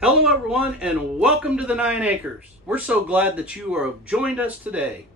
Hello everyone and welcome to the 9 Acres. We're so glad that you have joined us today.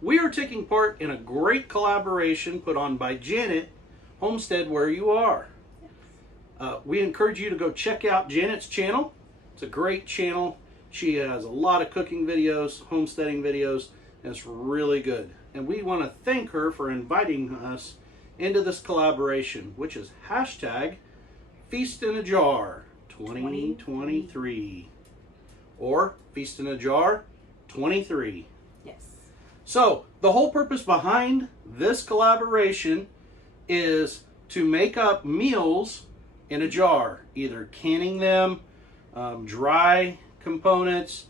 We are taking part in a great collaboration put on by Janet, Homestead Where You Are. We encourage you to go check out Janet's channel. It's a great channel. She has a lot of cooking videos, homesteading videos, and it's really good. And we want to thank her for inviting us into this collaboration, which is hashtag Feast in a Jar 2023 or Feast in a Jar 23. Yes. So the whole purpose behind this collaboration is to make up meals in a jar, either canning them, dry components,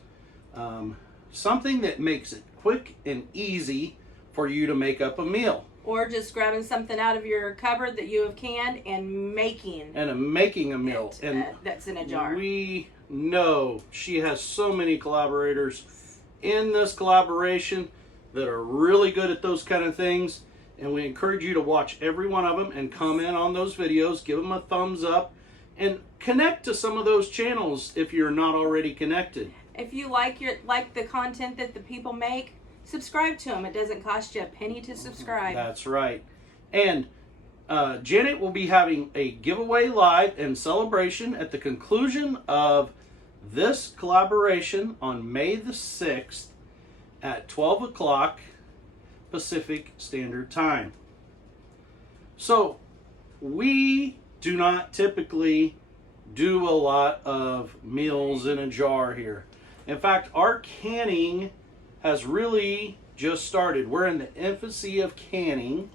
something that makes it quick and easy for you to make up a meal. Or just grabbing something out of your cupboard that you have canned and making a meal. That's in a jar. We know she has so many collaborators in this collaboration that are really good at those kind of things. And we encourage you to watch every one of them and comment on those videos, give them a thumbs up, and connect to some of those channels if you're not already connected. If you like the content that the people make, subscribe to them. It doesn't cost you a penny to subscribe. That's right. And Janet will be having a giveaway live and celebration at the conclusion of this collaboration on May the 6th at 12 o'clock Pacific Standard Time. So we do not typically do a lot of meals in a jar here. In fact, our canning has really just started. We're in the infancy of canning.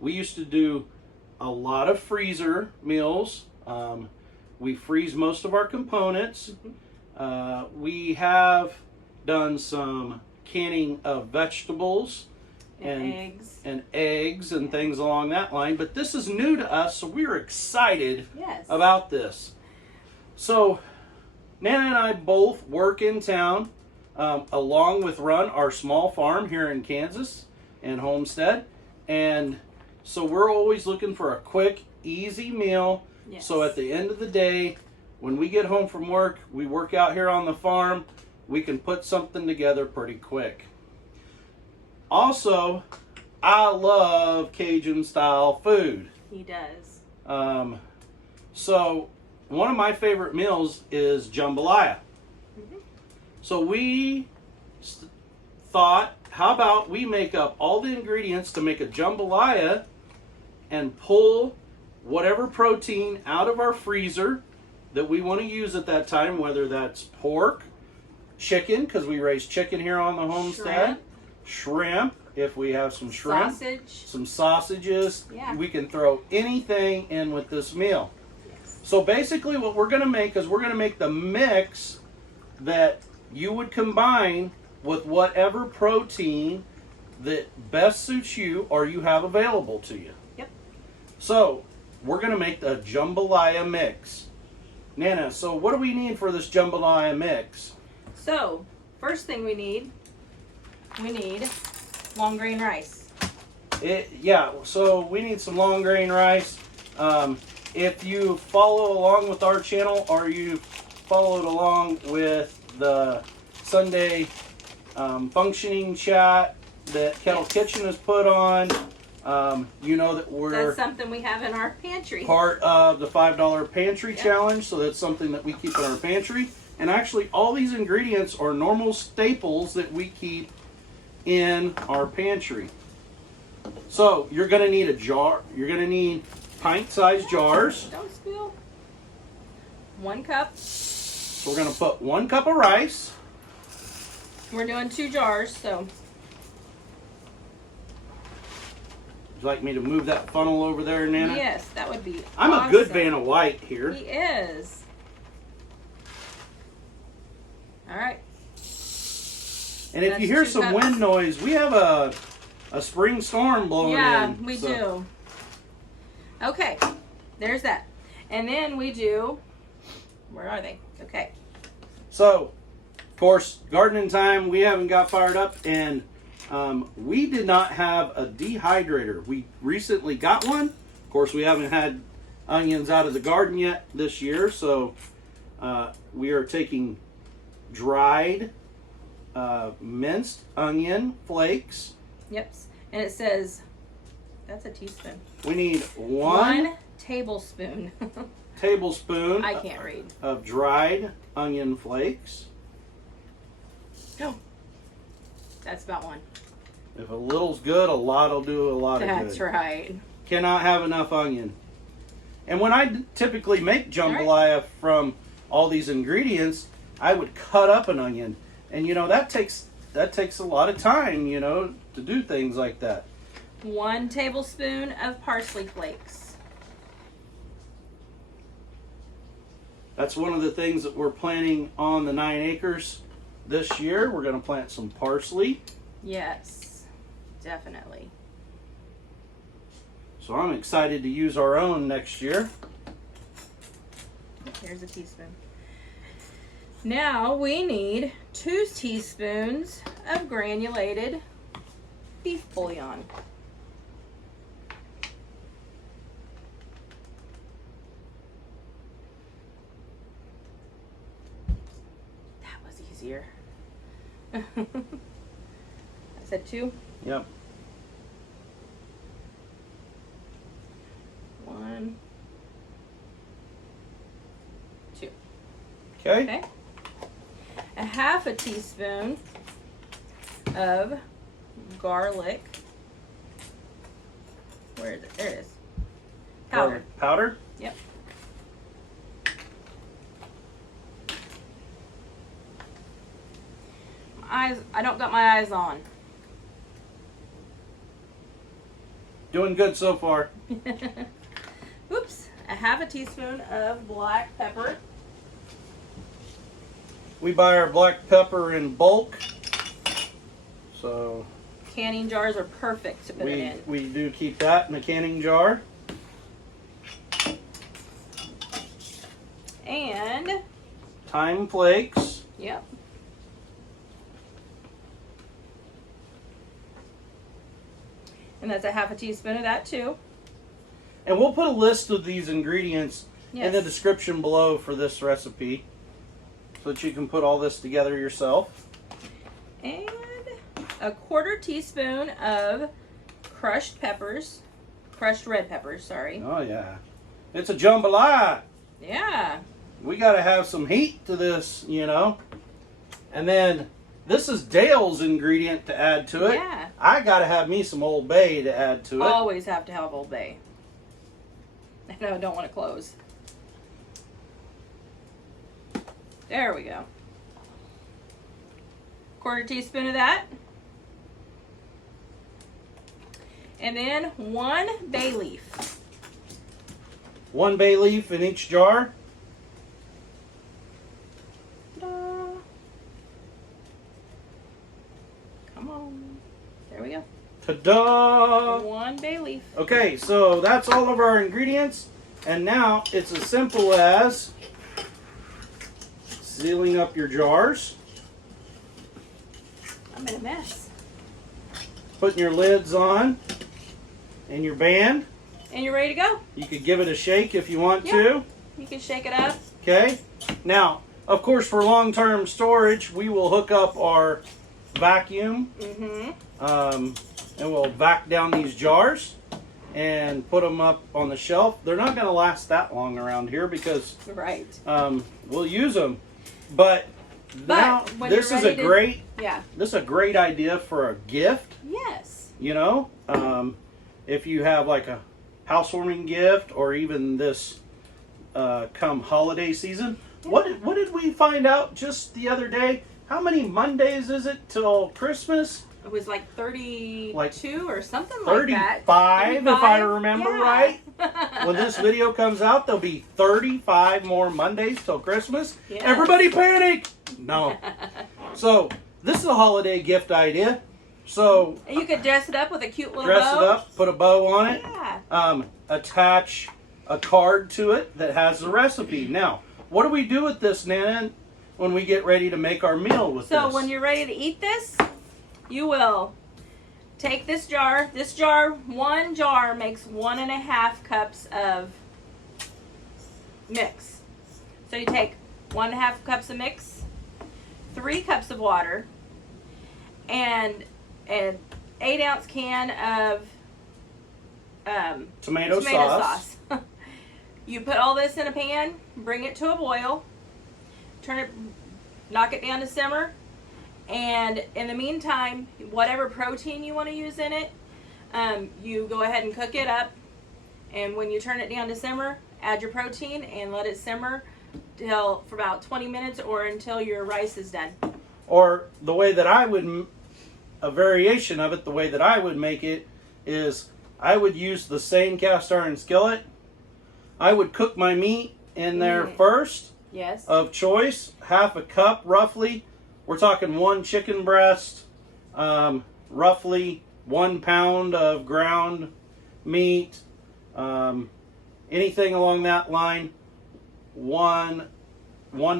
We used to do a lot of freezer meals. We freeze most of our components. We have done some canning of vegetables and eggs and things along that line. But this is new to us, so we're excited about this. So Nana and I both work in town, along with run our small farm here in Kansas and Homestead. And so we're always looking for a quick, easy meal. Yes. So at the end of the day, when we get home from work, we work out here on the farm, we can put something together pretty quick. Also, I love Cajun style food. He does. So one of my favorite meals is jambalaya. So we thought, how about we make up all the ingredients to make a jambalaya and pull whatever protein out of our freezer that we want to use at that time, whether that's pork, chicken, because we raise chicken here on the homestead, shrimp, if we have some shrimp, some sausages. Yeah. We can throw anything in with this meal. Yes. So basically what we're going to make is we're going to make the mix that you would combine with whatever protein that best suits you or you have available to you. Yep. So we're going to make the jambalaya mix. Nana, so what do we need for this jambalaya mix? So, first thing we need long grain rice. So we need some long grain rice. If you follow along with our channel or you followed along with the Sunday functioning chat that Kettle Kitchen has put on, you know that That's something we have in our pantry. Part of the $5 pantry challenge, so that's something that we keep in our pantry. And actually all these ingredients are normal staples that we keep in our pantry. So you're going to need a jar. You're going to need pint-sized jars. Don't spill. 1 cup. So we're going to put 1 cup of rice. We're doing 2 jars, so. Would you like me to move that funnel over there, Nana? Yes, that would be I'm awesome. a good fan of white here. He is. All right. And if you hear some wind noise, we have a spring storm blowing in. Yeah, we do. Okay, there's that. And then we do, where are they? Okay. So, of course, gardening time, we haven't got fired up, and we did not have a dehydrator. We recently got one. Of course, we haven't had onions out of the garden yet this year, so We are taking dried minced onion flakes. Yep. And it says, that's a teaspoon. We need one tablespoon. tablespoon. I can't read. Of dried onion flakes. No. That's about one. If a little's good, a lot will do a lot of good. That's right. Cannot have enough onion. And when I typically make jambalaya from all these ingredients, I would cut up an onion. And you know, that takes a lot of time, you know, to do things like that. 1 tablespoon of parsley flakes. That's one of the things that we're planting on the 9 acres this year. We're going to plant some parsley. Yes, definitely. So I'm excited to use our own next year. Here's a teaspoon. Now we need 2 teaspoons of granulated beef bouillon. That was easier. I said 2? Yep. 1, 2. Okay. Okay. A 1/2 teaspoon of garlic. Where is it? There it is. Powder. Powder? Yep. Eyes. I don't got my eyes on. Doing good so far. Oops. A 1/2 teaspoon of black pepper. We buy our black pepper in bulk. So Canning jars are perfect to put it in. we do keep that in a canning jar. And Thyme flakes. yep. And that's a 1/2 teaspoon of that too. And we'll put a list of these ingredients in the Yes. description below for this recipe, so that you can put all this together yourself. And a 1/4 teaspoon of crushed peppers. Crushed red peppers, sorry. Oh yeah. It's a jambalaya. Yeah. We got to have some heat to this, you know. And then this is Dale's ingredient to add to it. Yeah. I got to have me some Old Bay to add to it. Always have to have Old Bay. I know, I don't want to close. There we go. 1/4 teaspoon of that. And then 1 bay leaf. 1 bay leaf in each jar. Ta-da. Come on. There we go. Ta-da! 1 bay leaf. Okay, so that's all of our ingredients. And now it's as simple as sealing up your jars, I'm in a mess. putting your lids on, and your band. And you're ready to go. You could give it a shake if you want Yeah. to. You can shake it up. Okay. Now, of course, for long-term storage, we will hook up our vacuum, and we'll vac down these jars and put them up on the shelf. They're not going to last that long around here because Right. we'll use them. But now when this you're is a ready to- great Yeah. this is a great idea for a gift. Yes. You know, if you have like a housewarming gift or even this come holiday season. Yeah. What did we find out just the other day? How many Mondays is it till Christmas? It was like 32 or something like 35, that. if I remember Yeah. right. When this video comes out, there'll be 35 more Mondays till Christmas. Yes. Everybody panic! No. So, this is a holiday gift idea. So, And you could dress it up with a cute little dress bow. it up, put a bow on it, Yeah. attach a card to it that has the recipe. Now, what do we do with this, Nana, when we get ready to make our meal with this? So when you're ready to eat this, you will take this jar. One jar makes 1.5 cups of mix. So you take 1.5 cups of mix, 3 cups of water, and an 8-ounce can of tomato sauce. You put all this in a pan, bring it to a boil, turn it, knock it down to simmer, and in the meantime, whatever protein you want to use in it, you go ahead and cook it up, and when you turn it down to simmer, add your protein and let it simmer for about 20 minutes or until your rice is done. Or the way that I would, a variation of it, the way that I would make it is I would use the same cast iron skillet. I would cook my meat in there first. Yes. Of choice, 1/2 cup roughly. We're talking 1 chicken breast, roughly 1 pound of ground meat, anything along that line. 1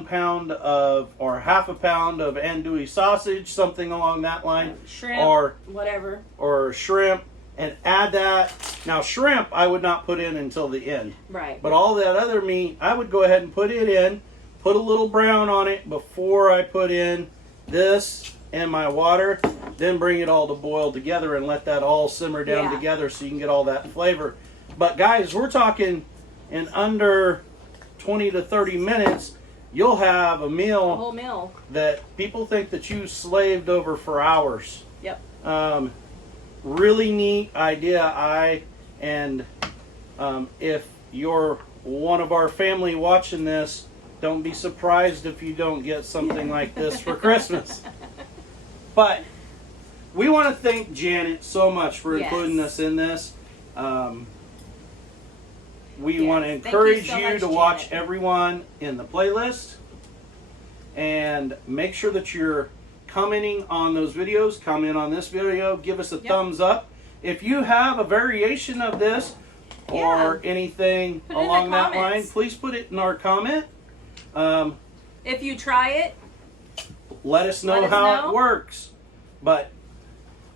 pound of, or 1/2 pound of andouille sausage, something along that line. Shrimp, or whatever. Or shrimp, and add that. Now shrimp I would not put in until the end. Right. But all that other meat, I would go ahead and put it in, put a little brown on it before I put in this and my water, then bring it all to boil together and let that all simmer down together so you can get all that flavor. But guys, we're talking in under 20 to 30 minutes, you'll have a meal, a whole meal that people think that you slaved over for hours. Yep. Really neat idea. If you're one of our family watching this, don't be surprised if you don't get something like this for Christmas. But we want to thank Janet so much for including us in this. We want to encourage you to watch everyone in the playlist and make sure that you're commenting on those videos. Comment on this video, give us a thumbs up. If you have a variation of this or anything along that line, please put it in our comment. If you try it, let us know how it works. But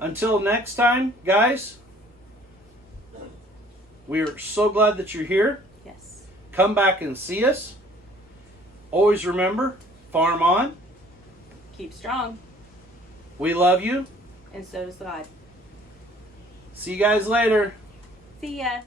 until next time, guys, we are so glad that you're here. Yes. Come back and see us. Always remember, farm on. Keep strong. We love you. And so does God. See you guys later. See ya.